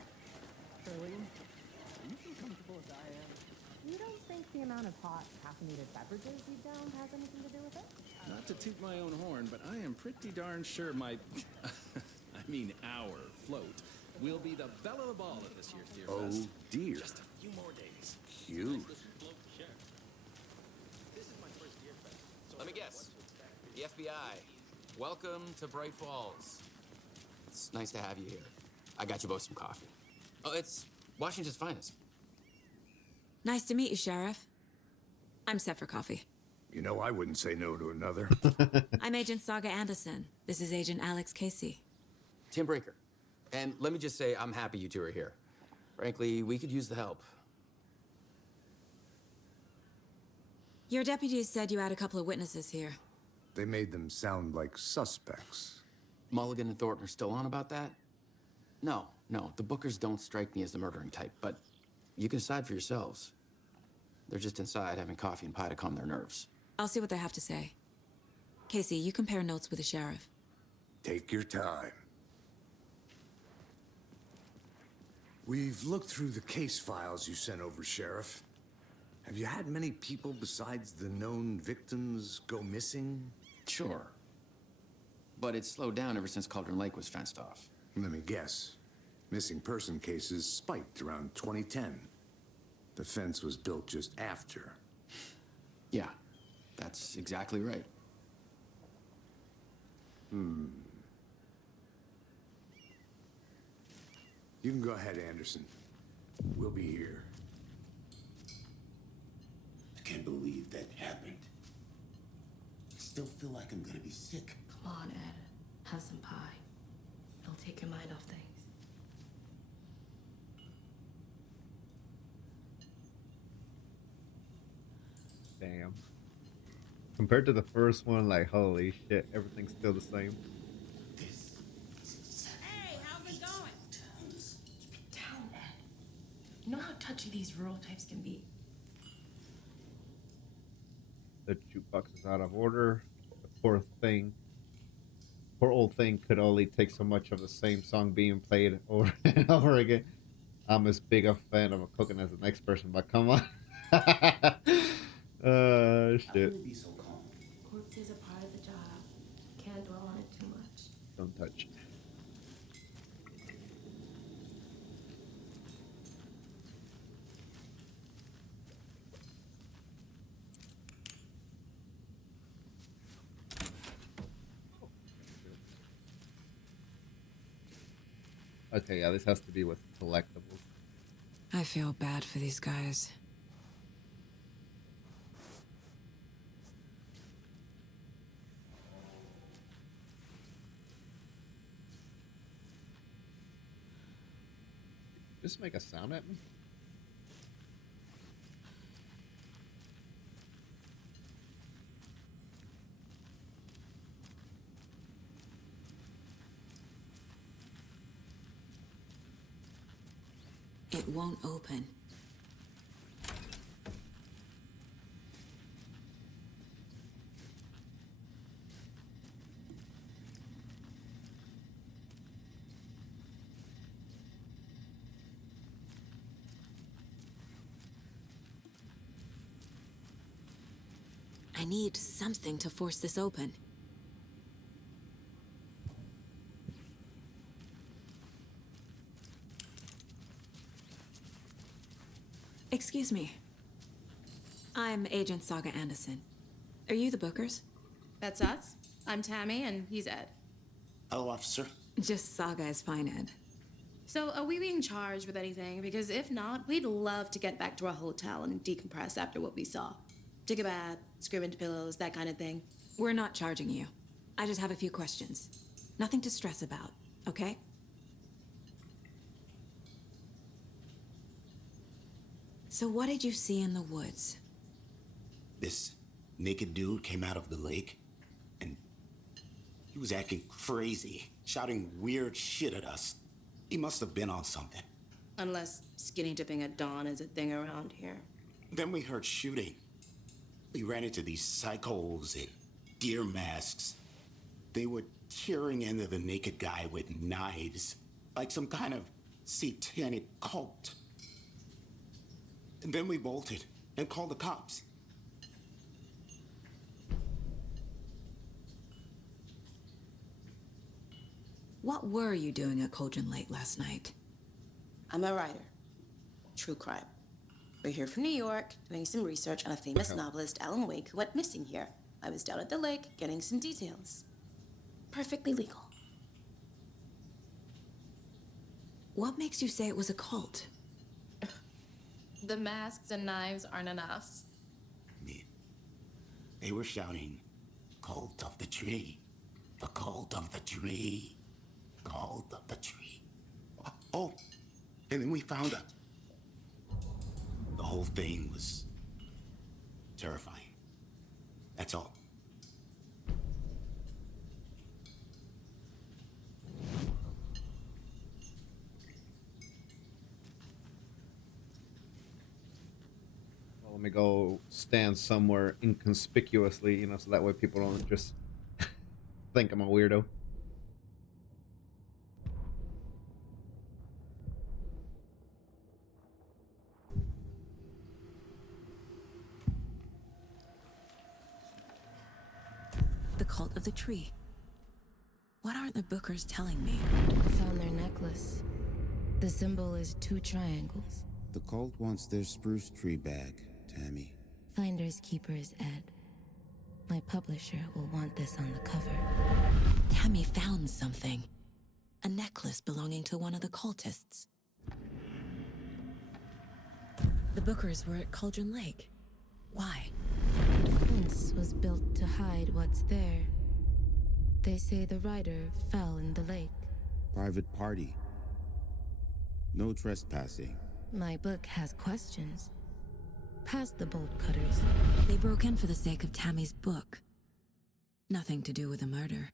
Charlie, are you so comfortable as I am? You don't think the amount of hot, caffeinated beverages you down has anything to do with it? Not to toot my own horn, but I am pretty darn sure my, I mean our float will be the belle of the ball at this year's Deer Fest. Oh, dear. Just a few more days. Cute. Let me guess. The FBI. Welcome to BrightFalls. It's nice to have you here. I got you both some coffee. Oh, it's Washington's finest. Nice to meet you, Sheriff. I'm set for coffee. You know, I wouldn't say no to another. I'm Agent Saga Anderson. This is Agent Alex Casey. Tim Breaker. And let me just say, I'm happy you two are here. Frankly, we could use the help. Your deputies said you had a couple of witnesses here. They made them sound like suspects. Mulligan and Thornton are still on about that? No, the Bookers don't strike me as the murdering type, but you can decide for yourselves. They're just inside having coffee and pie to calm their nerves. I'll see what they have to say. Casey, you compare notes with the sheriff. Take your time. We've looked through the case files you sent over, Sheriff. Have you had many people besides the known victims go missing? Sure. But it's slowed down ever since Cauldron Lake was fenced off. Let me guess. Missing person cases spiked around 2010. The fence was built just after. Yeah, that's exactly right. You can go ahead, Anderson. We'll be here. I can't believe that happened. I still feel like I'm gonna be sick. Come on, Ed. Have some pie. It'll take your mind off things. Damn. Compared to the first one, like, holy shit, everything's still the same. Hey, how's it going? Keep it down, Ed. You know how touchy these rural types can be. The jukebox is out of order. The poor old thing could only take so much of the same song being played over and over again. I'm as big a fan of a cooking as the next person, but come on. Shit. Corpses are part of the job. Can't dwell on it too much. Don't touch. Okay, yeah, this has to be with collectibles. I feel bad for these guys. Just make a sound at me? It won't open. I need something to force this open. Excuse me. I'm Agent Saga Anderson. Are you the Bookers? That's us. I'm Tammy, and he's Ed. Hello, officer. Just Saga is fine, Ed. So, are we being charged with anything? Because if not, we'd love to get back to our hotel and decompress after what we saw. Take a bath, scream into pillows, that kind of thing. We're not charging you. I just have a few questions. Nothing to stress about, okay? So what did you see in the woods? This naked dude came out of the lake, and he was acting crazy, shouting weird shit at us. He must have been on something. Unless skinny dipping at dawn is a thing around here. Then we heard shooting. We ran into these psychos in deer masks. They were tearing into the naked guy with knives, like some kind of satanic cult. And then we bolted and called the cops. What were you doing at Cauldron Lake last night? I'm a writer. True crime. We're here from New York, doing some research on a famous novelist, Alan Wake, who went missing here. I was down at the lake, getting some details. Perfectly legal. What makes you say it was a cult? The masks and knives aren't enough. They were shouting, "Cult of the tree, the cult of the tree, cult of the tree." Oh, and then we found her. The whole thing was terrifying. That's all. Well, let me go stand somewhere inconspicuously, you know, so that way people don't just think I'm a weirdo. The cult of the tree. What aren't the Bookers telling me? I found their necklace. The symbol is 2 triangles. The cult wants their spruce tree back, Tammy. Finders keepers, Ed. My publisher will want this on the cover. Tammy found something. A necklace belonging to one of the cultists. The Bookers were at Cauldron Lake. Why? The fence was built to hide what's there. They say the writer fell in the lake. Private party. No trespassing. My book has questions. Past the bolt cutters. They broke in for the sake of Tammy's book. Nothing to do with a murder.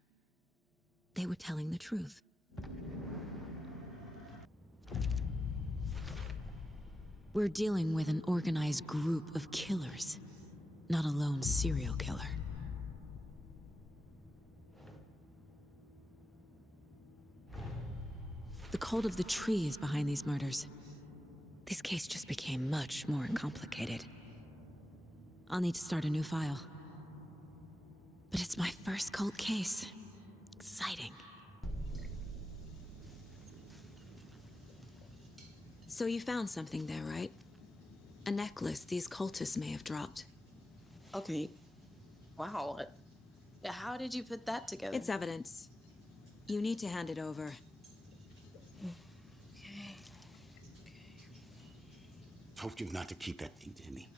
They were telling the truth. We're dealing with an organized group of killers, not a lone serial killer. The cult of the tree is behind these murders. This case just became much more complicated. I'll need to start a new file. But it's my first cult case. Exciting. So you found something there, right? A necklace these cultists may have dropped. Okay. Wow. How did you put that together? It's evidence. You need to hand it over. told you not to keep that thing to me.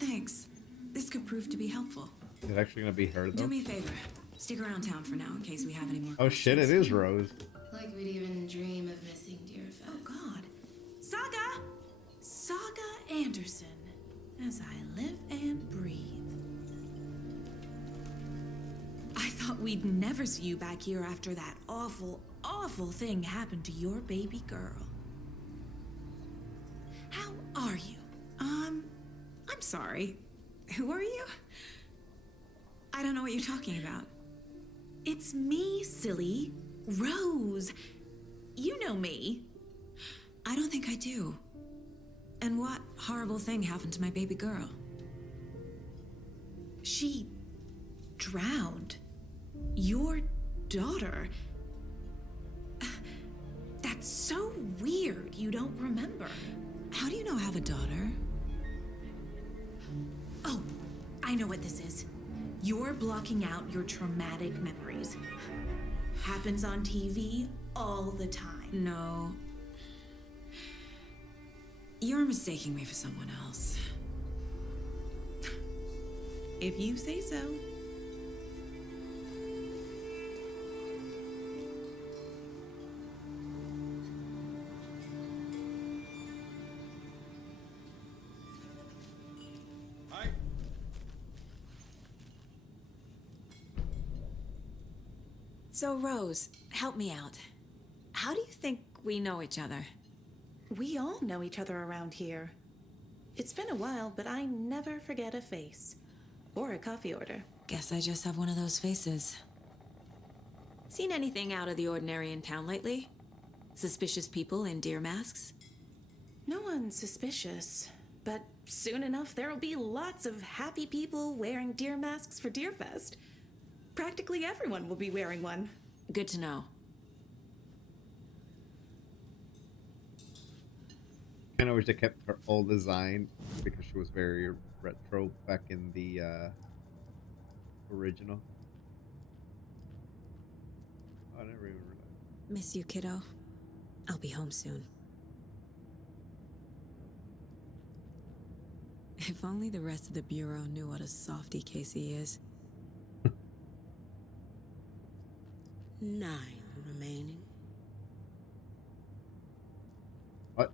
Thanks. This could prove to be helpful. Is it actually gonna be her though? Do me a favor. Stick around town for now in case we have any more Oh shit, it is Rose. Like we'd even dream of missing Deerfest. Oh god. Saga! Saga Anderson. As I live and breathe. I thought we'd never see you back here after that awful, awful thing happened to your baby girl. How are you? I'm sorry. Who are you? I don't know what you're talking about. It's me, silly. Rose. You know me. I don't think I do. And what horrible thing happened to my baby girl? She drowned. Your daughter. That's so weird you don't remember. How do you know I have a daughter? Oh, I know what this is. You're blocking out your traumatic memories. Happens on TV all the time. No. You're mistaking me for someone else. If you say so. Hi. So, Rose, help me out. How do you think we know each other? We all know each other around here. It's been a while, but I never forget a face. Or a coffee order. Guess I just have one of those faces. Seen anything out of the ordinary in town lately? Suspicious people in deer masks? No one's suspicious. But soon enough, there'll be lots of happy people wearing deer masks for Deerfest. Practically everyone will be wearing one. Good to know. I wish they kept her old design because she was very retro back in the original. I never even realized. Miss you, kiddo. I'll be home soon. If only the rest of the Bureau knew what a softy Casey is. 9 remaining. What?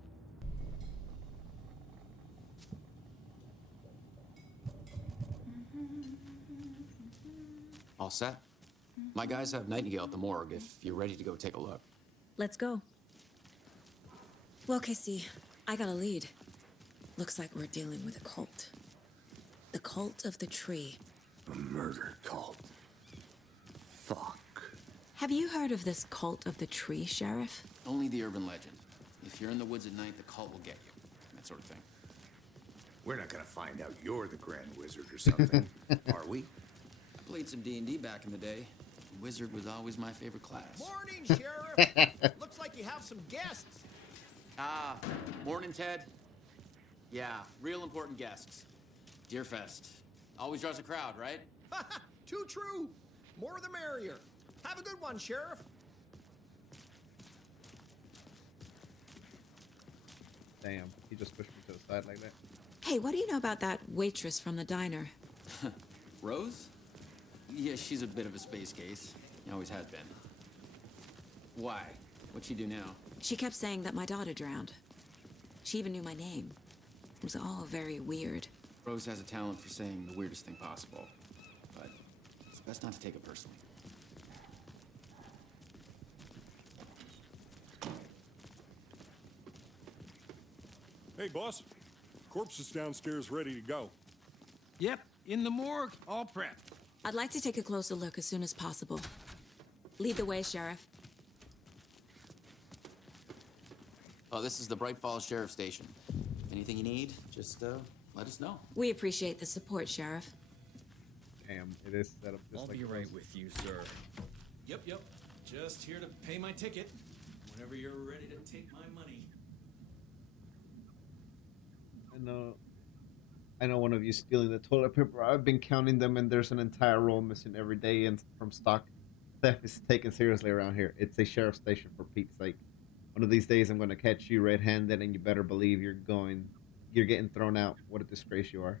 All set? My guys have Nightingale at the morgue if you're ready to go take a look. Let's go. Well, Casey, I got a lead. Looks like we're dealing with a cult. The cult of the tree. A murder cult. Fuck. Have you heard of this cult of the tree, Sheriff? Only the urban legend. If you're in the woods at night, the cult will get you. That sort of thing. We're not gonna find out you're the Grand Wizard or something, are we? Played some D&D back in the day. Wizard was always my favorite class. Morning, Sheriff. Looks like you have some guests. Ah, morning, Ted. Yeah, real important guests. Deerfest. Always draws a crowd, right? Too true. More the merrier. Have a good one, Sheriff. Damn, he just pushed me to the side like that. Hey, what do you know about that waitress from the diner? Rose? Yeah, she's a bit of a space case. Always has been. Why? What'd she do now? She kept saying that my daughter drowned. She even knew my name. It was all very weird. Rose has a talent for saying the weirdest thing possible. But it's best not to take it personally. Hey, boss. Corpse is downstairs ready to go. Yep, in the morgue, all prepped. I'd like to take a closer look as soon as possible. Lead the way, Sheriff. Oh, this is the BrightFalls Sheriff Station. Anything you need, just let us know. We appreciate the support, Sheriff. Damn, it is set up just I'll like be right Rose. with you, sir. Yep. Just here to pay my ticket. Whenever you're ready to take my money. I know one of you stealing the toilet paper. I've been counting them, and there's an entire roll missing every day. And from stock, theft is taken seriously around here. It's a sheriff station, for Pete's sake. one of these days I'm going to catch you red-handed, and you better believe you're getting thrown out. What a disgrace you are.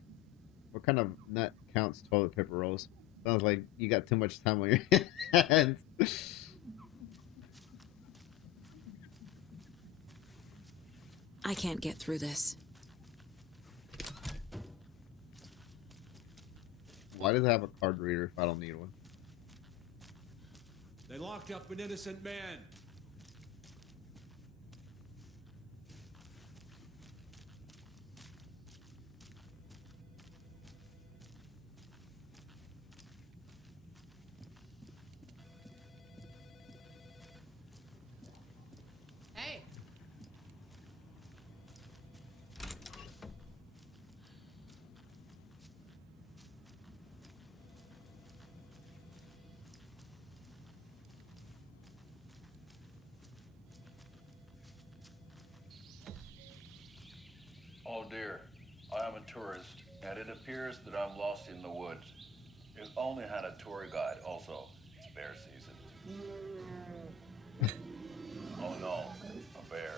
What kind of nut counts toilet paper rolls? Sounds like you got too much time on your hands. I can't get through this. Why does it have a card reader if I don't need one? They locked up an innocent man. Hey. Oh dear, I am a tourist, and it appears that I'm lost in the woods. You only had a tour guide also. It's bear season. Oh no, a bear.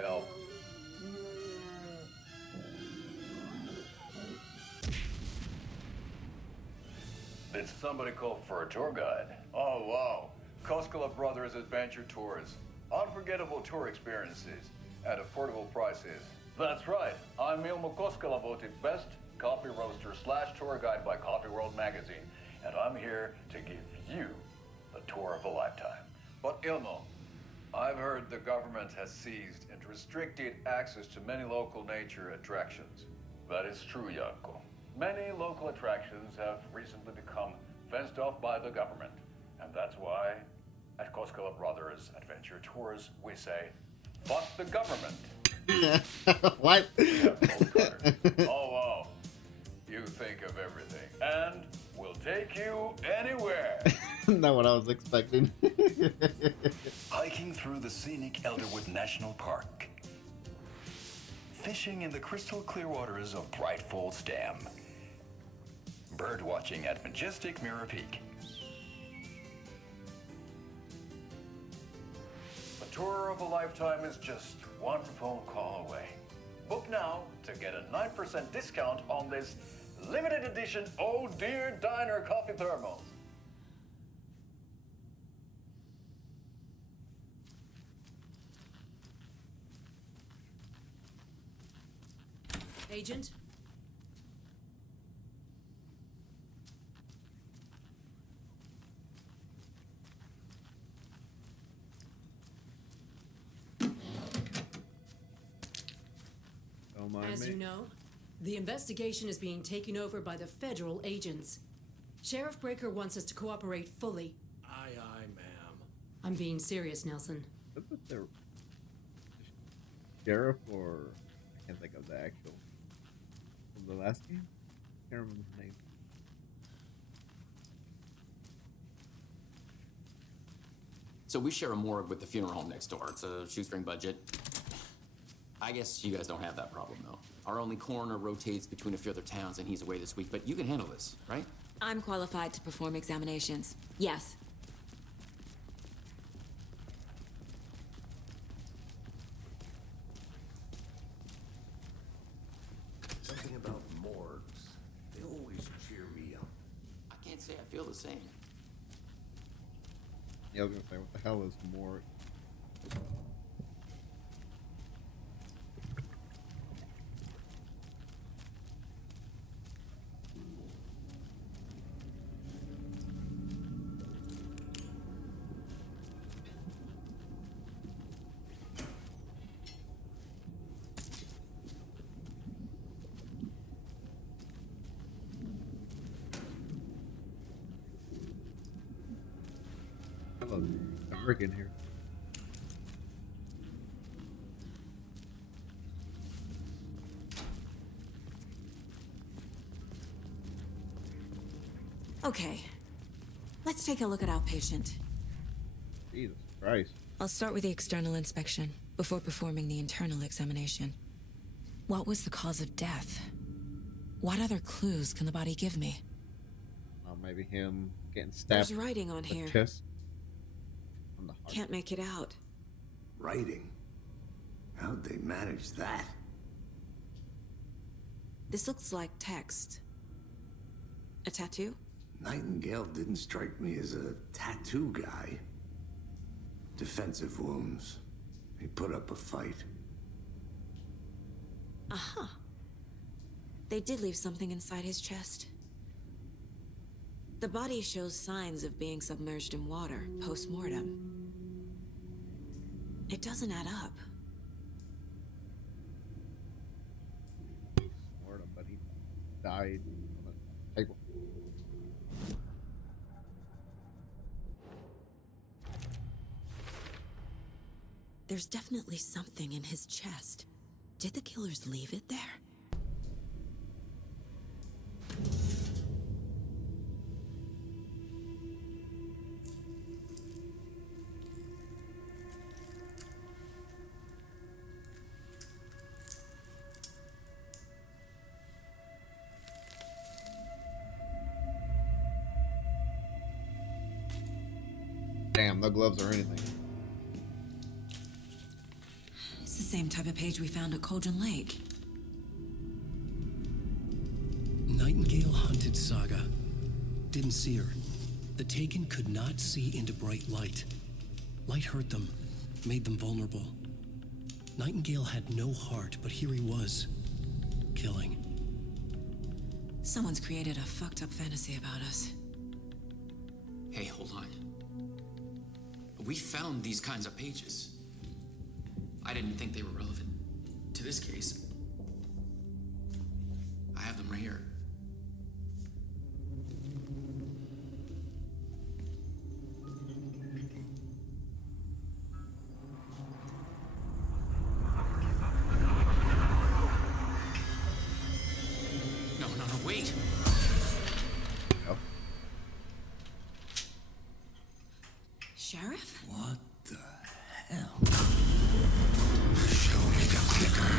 Help. Did somebody call for a tour guide? Oh wow, Koskela Brothers Adventure Tours. Unforgettable tour experiences at affordable prices. That's right. I'm Ilmo Koskela, voted best coffee roaster / tour guide by Coffee World magazine, and I'm here to give you the tour of a lifetime. But Ilmo, I've heard the government has seized and restricted access to many local nature attractions. That is true, Janko. Many local attractions have recently become fenced off by the government, and that's why at Koskela Brothers Adventure Tours, we say, fuck the government. What? Oh, wow. You think of everything. And we'll take you anywhere. Not what I was expecting. Hiking through the scenic Elderwood National Park. Fishing in the crystal clear waters of BrightFalls Dam. Bird watching at majestic Mirror Peak. Tour of a lifetime is just one phone call away. Book now to get a 9% discount on this limited edition Oh Dear Diner coffee thermos. Agent? As you know, the investigation is being taken over by the federal agents. Sheriff Breaker wants us to cooperate fully. Aye, aye, ma'am. I'm being serious, Nelson. Is it the sheriff, or I can't think of the actual from the last game? I can't remember his name. So we share a morgue with the funeral home next door. It's a shoestring budget. I guess you guys don't have that problem, though. Our only coroner rotates between a few other towns, and he's away this week, but you can handle this, right? I'm qualified to perform examinations. Yes. Something about morgues. They always cheer me up. I can't say I feel the same. Yeah, I was gonna say, what the hell is more? Hello, dark in here. Okay. Let's take a look at our patient. Jesus Christ. I'll start with the external inspection before performing the internal examination. What was the cause of death? What other clues can the body give me? Maybe him getting stabbed. There's writing on in the here. chest. Can't make it out. Writing? How'd they manage that? This looks like text. A tattoo? Nightingale didn't strike me as a tattoo guy. Defensive wounds. He put up a fight. Aha. They did leave something inside his chest. The body shows signs of being submerged in water, post-mortem. It doesn't add up. But he died on a table. There's definitely something in his chest. Did the killers leave it there? Damn, no gloves or anything. It's the same type of page we found at Cauldron Lake. Nightingale hunted Saga. Didn't see her. The Taken could not see into bright light. Light hurt them, made them vulnerable. Nightingale had no heart, but here he was, killing. Someone's created a fucked up fantasy about us. Hey, hold on. We found these kinds of pages. I didn't think they were relevant to this case. I have them right here. No, wait! Sheriff? What the hell? Show me the clicker.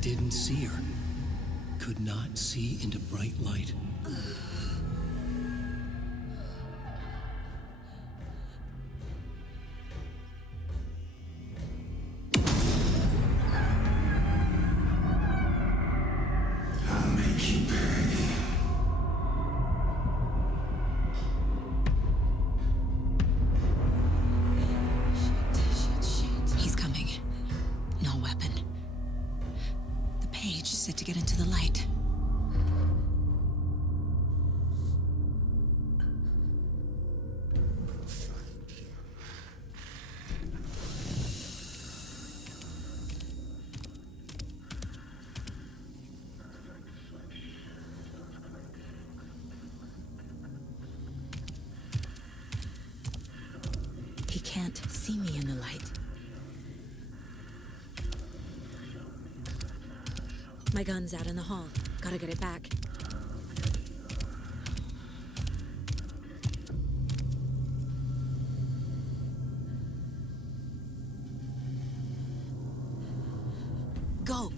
Didn't see her. Could not see into bright light. I'll make you pay. He's coming. No weapon. The page said to get into the light. He can't see me in the light. My gun's out in the hall. Gotta get it back. Go!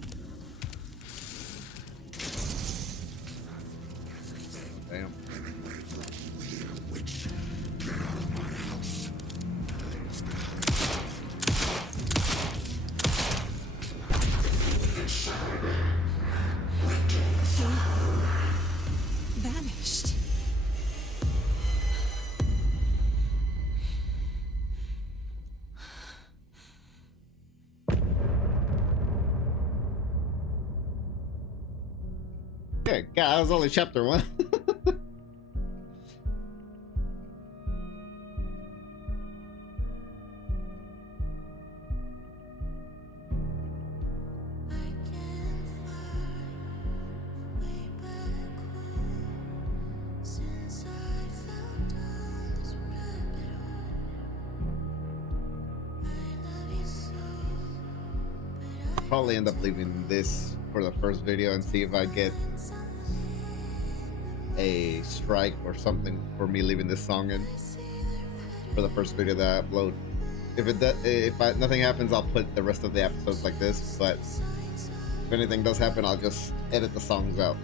Damn. Witch, get out of my house. Vanished. Yeah, God, that was only chapter 1. Since I probably end up leaving this for the first video and see if I get a strike or something for me leaving this song in for the first video that I upload. If nothing happens, I'll put the rest of the episodes like this, but if anything does happen, I'll just edit the songs out.